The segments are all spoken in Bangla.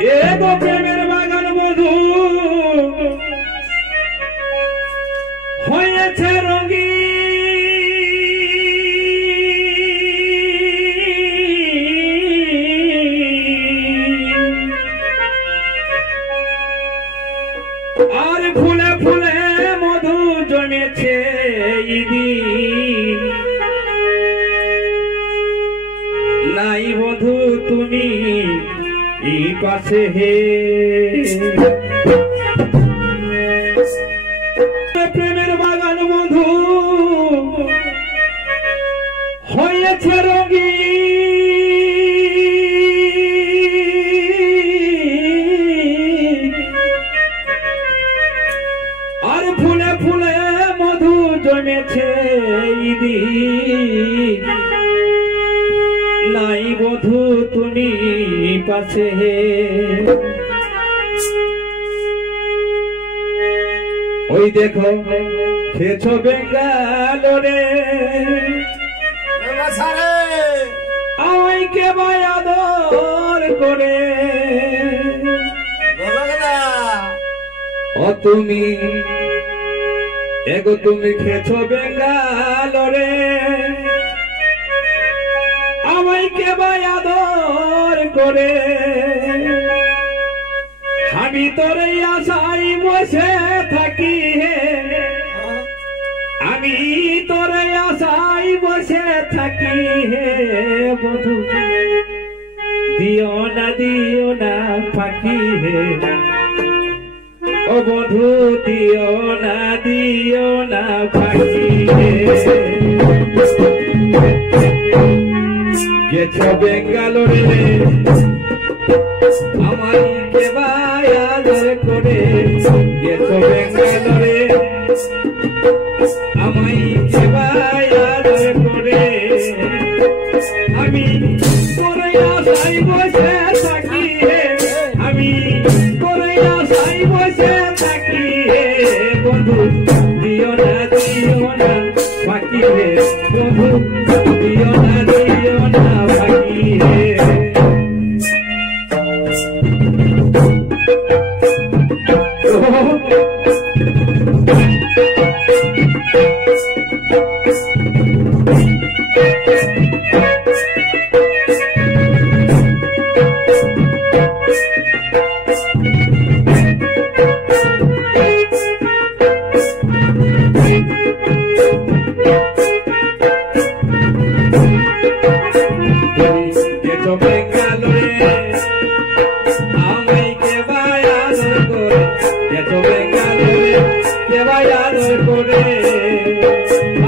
এগো প্রেমের বাগান মধু হয়েছে রঙিন, আর ফুলে ফুলে মধু জমেছে ঈদিন। নাই বধু তুমি এই পাশে হে, প্রেমের বাগান বধু হয়েছে রঙিন, আর ফুলে ফুলে মধু জমেছে ঈদিন। নাই বধু তুমি পাশে হে, ওই দেখো খেছো বেঙ্গালোরে আমায় কে বায়াদর করে। ও তুমি এগো তুমি খেছো বেঙ্গালোরে আমায় কে বায়াদর করে। আমি তোরে আশাই বসে থাকি হে, আমি তোরে আশাই বসে থাকি হে বধু। দিও না ফাঁকি হে, ও বধু দিও না ফাঁকি হে। গেছো বেঙ্গালোরে আমায় কে বায়াদর করে। গেছো বেঙ্গালোরে আমায় কে বায়াদর করে। আমি তোরে আশাই বসে থাকি হে, আমি তোরে আশাই বসে থাকি হে বন্ধু। দিও না ফাঁকি হে বন্ধু, দিও না ফাঁকি হে। গেছো বেঙ্গালোরে আমায় কে বায়াদর করে। গেছো বেঙ্গালোরে কে বায়াদর করে।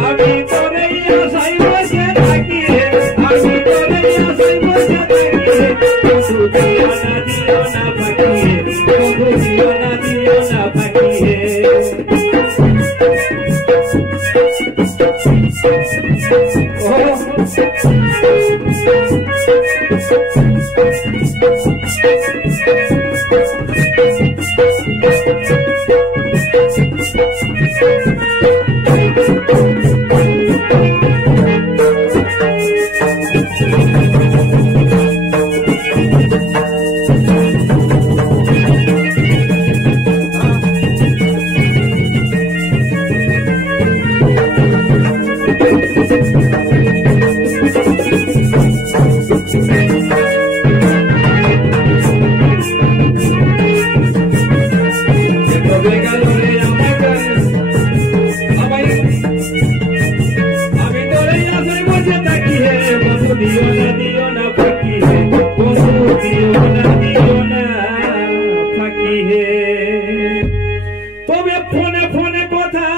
আমি তোরে আশাই বসে থাকি হে, আমি তোরে আশাই বসে থাকি হে বন্ধু। দিও না ফাঁকি হে বন্ধু, দিও না ফাঁকি হে। दियो ना फाकी है बंधु, दियो ना फाकी है। तबे फोने फोने कथा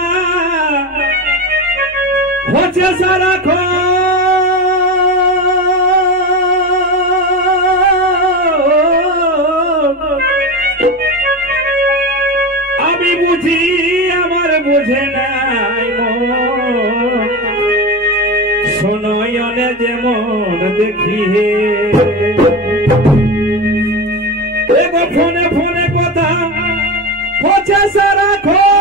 होचे साराक्षण, আমি বুঝি আমার বুঝে নাই মন, শোনয়নে যেমন দেখি হে। এগো ফোনে ফোনে কথা হচ্ছে সারাক্ষণ,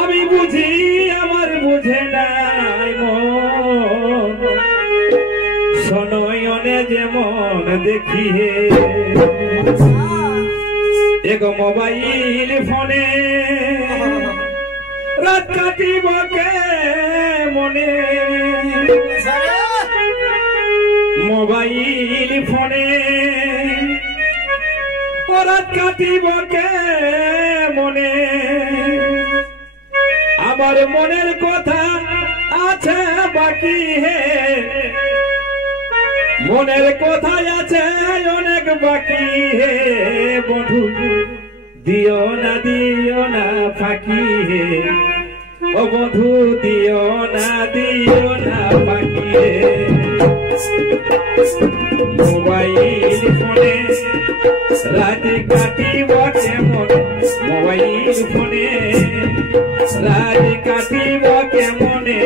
আমি বুঝি আমার বুঝে নাই মন সনয়নে যেমন দেখি হে এক মোবাইল ফোনে রাত কাটিব কে মনে মোবাইল ফোনে রাত কাটিব কে মনে আমার মনের কথা আছে বাকি হে মনের কথা আছে অনেক বাকি হে বন্ধু দিও না ফাঁকি হে ও বন্ধু দিও না ফাঁকি হে মোবাইল ফোনে রাতে কাটিব কেমন মোবাইল ফোনে রাতে কাটিব কেমনে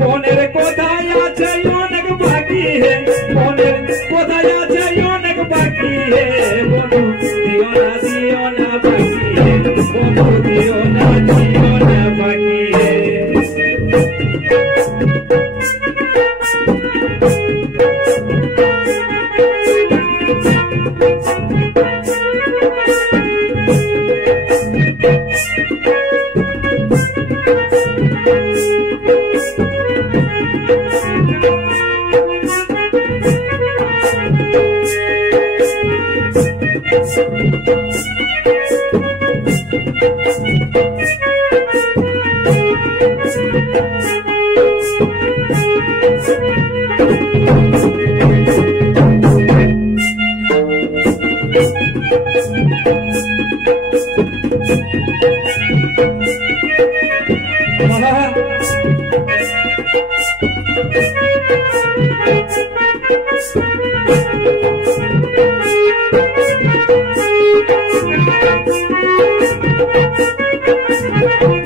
মনের কোথায় আছে অনেক বাকি হে মনের কোথায় আছে অনেক বাকি হে বন্ধু দিও না বাকি হে বন্ধু দিও না বাকি হে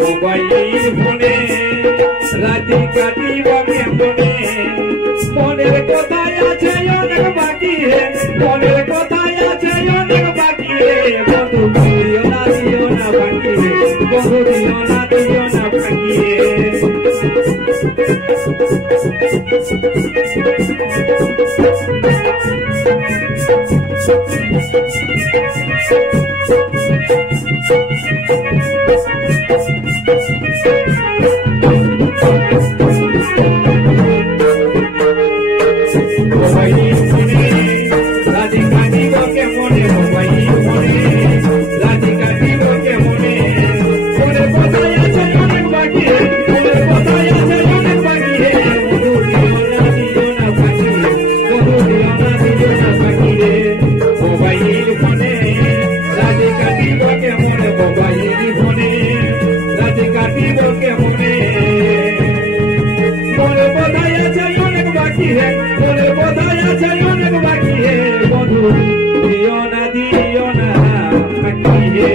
মোবাইল ফোনে রাতে কাটিব কেমনে মনের কোথায় আছে অনেক বাকি হে মনের কোথায় আছে অনেক বাকি হে বন্ধু দিও না বাকি হে বন্ধু দিও না বাকি হে মোবাইল ফোনে রাতে কাটিব কেমনে মোবাইল ফোনে রাতে কাটিব কেমনে মনের কোথায় আছে অনেক বাকি হে মনের কোথায় আছে অনেক বাকি হে বন্ধু দিও না বাকি হে বন্ধু দিও না বাকি হে মোবাইল ফোনে রাতে কাটিব কেমনে মোবাইল ফোনে রাতে কাটিব কেমনে মনের কোথায় আছে অনেক বাকি হে মনের কোথায় আছে অনেক বাকি হে বন্ধু দিও না বাকি হে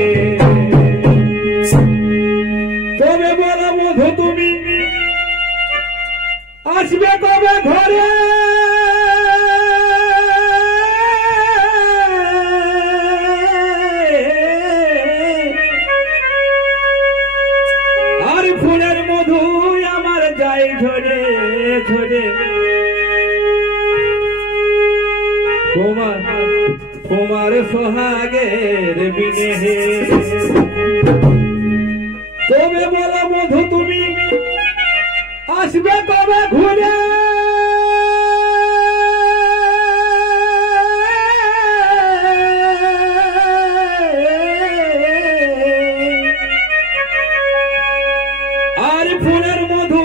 তবে বলো বন্ধু তুমি আসবে কবে ঘরে আর ফুলের মধু আমার যাই ঝরে তোমার সোহাগের বিনে হে তবে বলো বন্ধু তুমি আসবে কবে ঘুরে আর ফুলের মধু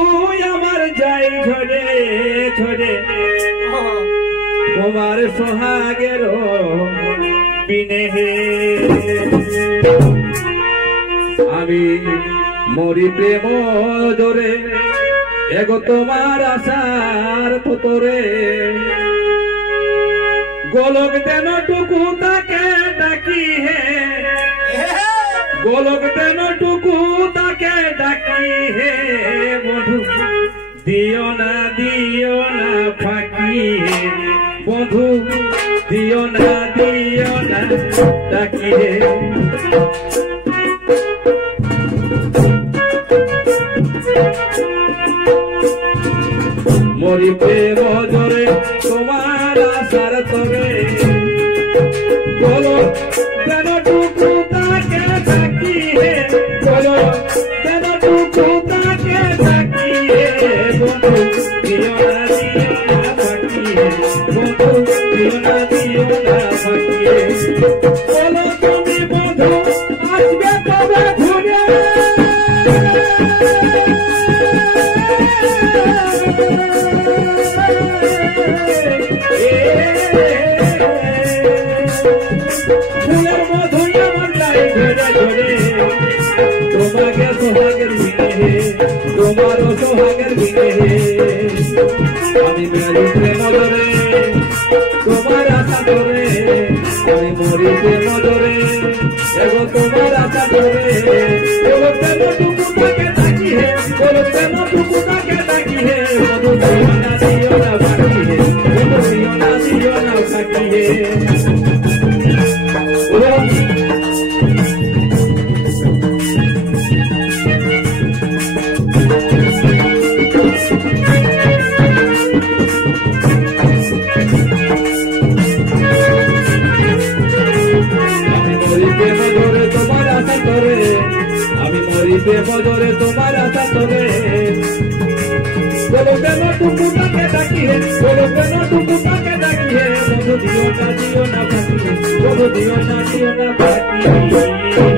আমার যাই ঝরে তোমার সোহাগের বিনে হে আমি মরি প্রেম জোরে এগো তোমার আশার তোরে গোলক দেন টুকু তাকে ডাকি হে গোলক দেন টুকু তাকে ডাকি হে বন্ধু দিও না ফাঁকি হে বন্ধু দিও না ডাকি হে মরি প্রেম জোরে তোমার আশার তরে বলো কেন টুকু তাকে থাকি হে বলো কেন টুকু তাকে থাকি হে বন্ধু দিও না ফাঁকি হে বন্ধু দিও না ফাঁকি হে বলো তুমি বন্ধু আসবে তবে ঘুরে ফুলের মধুই আমার গায়ে ধরে ধরে তোমাকে সোহাগের ভিড়ে হে তোমারও সোহাগের ভিড়ে হে আমি মরি প্রেম ধরে তোমার আশা ধরে আমি মরি প্রেম ধরে এগো তোমার আশা ধরে এগো প্রেম টুকু তাকে ডাকি হে বলো প্রেম টুকু তাকে ডাকি হে মধু দিও না ফাঁকি হে মধু দিও না ফাঁকি হে আমি মরি প্রেম ধরে তোমার আশা ধরে বলো প্রেম টুকু তাকে ডাকি হে বলো প্রেম টুকু তাকে ডাকি হে মধু দিও না ফাঁকি হে মধু দিও না ফাঁকি